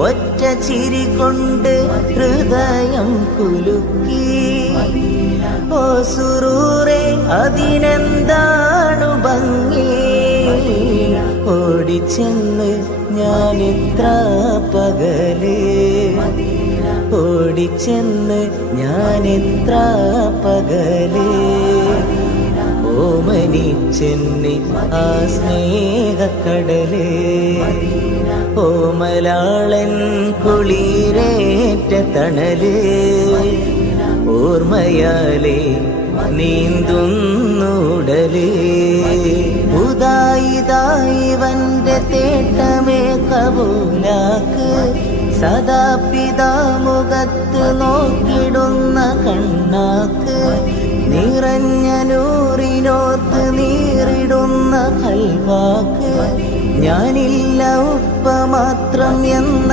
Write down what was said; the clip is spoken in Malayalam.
ഒറ്റ ചിരി കൊണ്ട് ഹൃദയം കുലുക്കി. ഓ സുറൂറെ അതിനെന്താണു ഭംഗി? ഓടിച്ചെന്ന് ഞാനിത്ര പകൽ. ഓടിച്ചെന്ന് ഞാനിത്ര ഇത്ര ഓമനി ചെന്നി ആ സ്നേഹക്കടലേ. ഓമലാളൻ കുളിരേറ്റ തണൽ ഓർമ്മയാലേ നീന്തുന്നുടൽ. ഉദായിതായിവന്റെ തേട്ടമേ കബൂലാക്ക് സദാ പിതാമുഖത്ത് നോക്കിടുന്ന കണ്ണാക്ക് നിറഞ്ഞ നൂറിനോർത്ത് നീറിടുന്ന കൽവാക്ക് ഞാനില്ല ഉപ്പ മാത്രം എന്ന